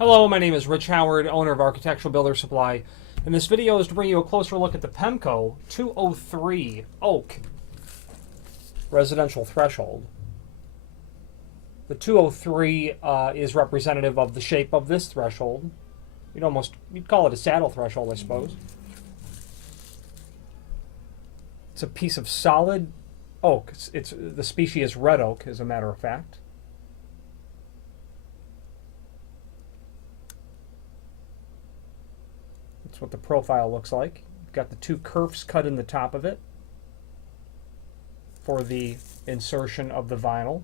Hello, my name is Rich Howard, owner of Architectural Builder Supply, and this video is to bring you a closer look at the Pemko 203OAK residential threshold. The 203 is representative of the shape of this threshold. You'd call it a saddle threshold, I suppose. It's a piece of solid oak. It's the species red oak, as a matter of fact. That's what the profile looks like. You've got the two kerfs cut in the top of it for the insertion of the vinyl.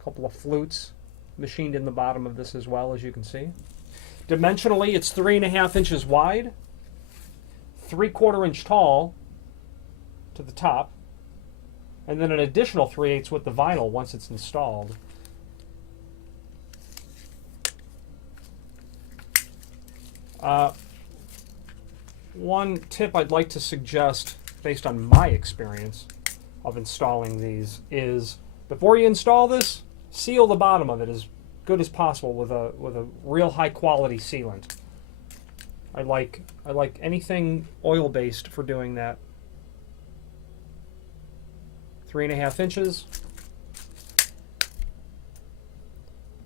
A couple of flutes machined in the bottom of this as well, as you can see. Dimensionally, it's 3.5 inches wide, 3/4 inch tall to the top, and then an additional 3/8 with the vinyl once it's installed. One tip I'd like to suggest, based on my experience of installing these, is before you install this, seal the bottom of it as good as possible with a real high quality sealant. I like anything oil based for doing that. 3.5 inches,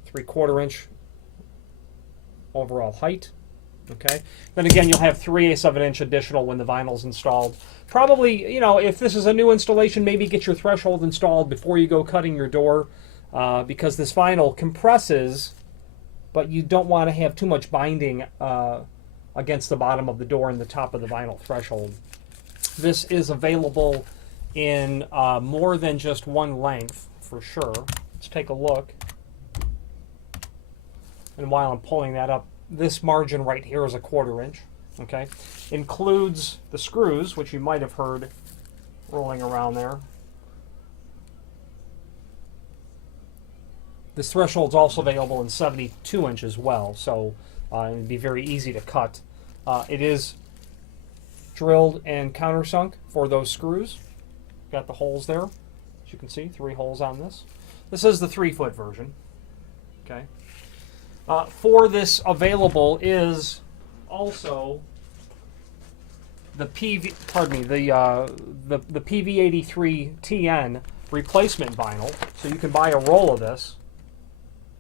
3/4 inch overall height. Okay. Then again, you'll have 3/8 of an inch additional when the vinyl's installed. Probably, if this is a new installation, maybe get your threshold installed before you go cutting your door, because this vinyl compresses, but you don't want to have too much binding against the bottom of the door and the top of the vinyl threshold. This is available in more than just one length, for sure. Let's take a look. And while I'm pulling that up, this margin right here is 1/4 inch. Okay, includes the screws, which you might have heard rolling around there. This threshold is also available in 72 inch as well, so it'd be very easy to cut. It is drilled and countersunk for those screws. Got the holes there, as you can see, 3 holes on this. This is the 3-foot version. Okay. For this available is also the the PV83 TN replacement vinyl. So you can buy a roll of this,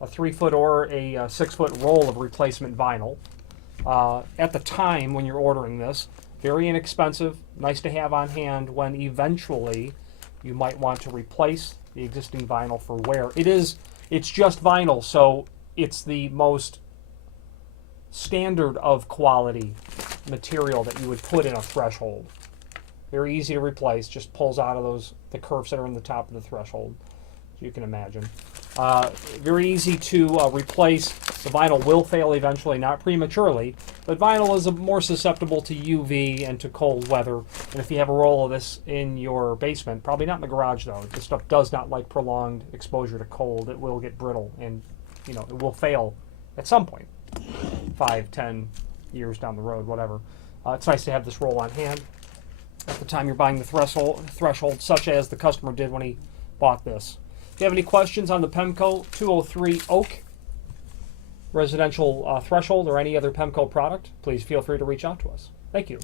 a 3-foot or a 6-foot roll of replacement vinyl. At the time when you're ordering this, very inexpensive, nice to have on hand when eventually you might want to replace the existing vinyl for wear. It's just vinyl, so it's the most standard of quality material that you would put in a threshold. Very easy to replace, just pulls out of the kerfs that are in the top of the threshold, as you can imagine. Very easy to replace. The vinyl will fail eventually, not prematurely, but vinyl is more susceptible to UV and to cold weather. And if you have a roll of this in your basement, probably not in the garage though, this stuff does not like prolonged exposure to cold. It will get brittle and it will fail at some point, 5, 10 years down the road, whatever. It's nice to have this roll on hand at the time you're buying the threshold, such as the customer did when he bought this. If you have any questions on the Pemko 203OAK residential threshold or any other Pemko product, please feel free to reach out to us. Thank you.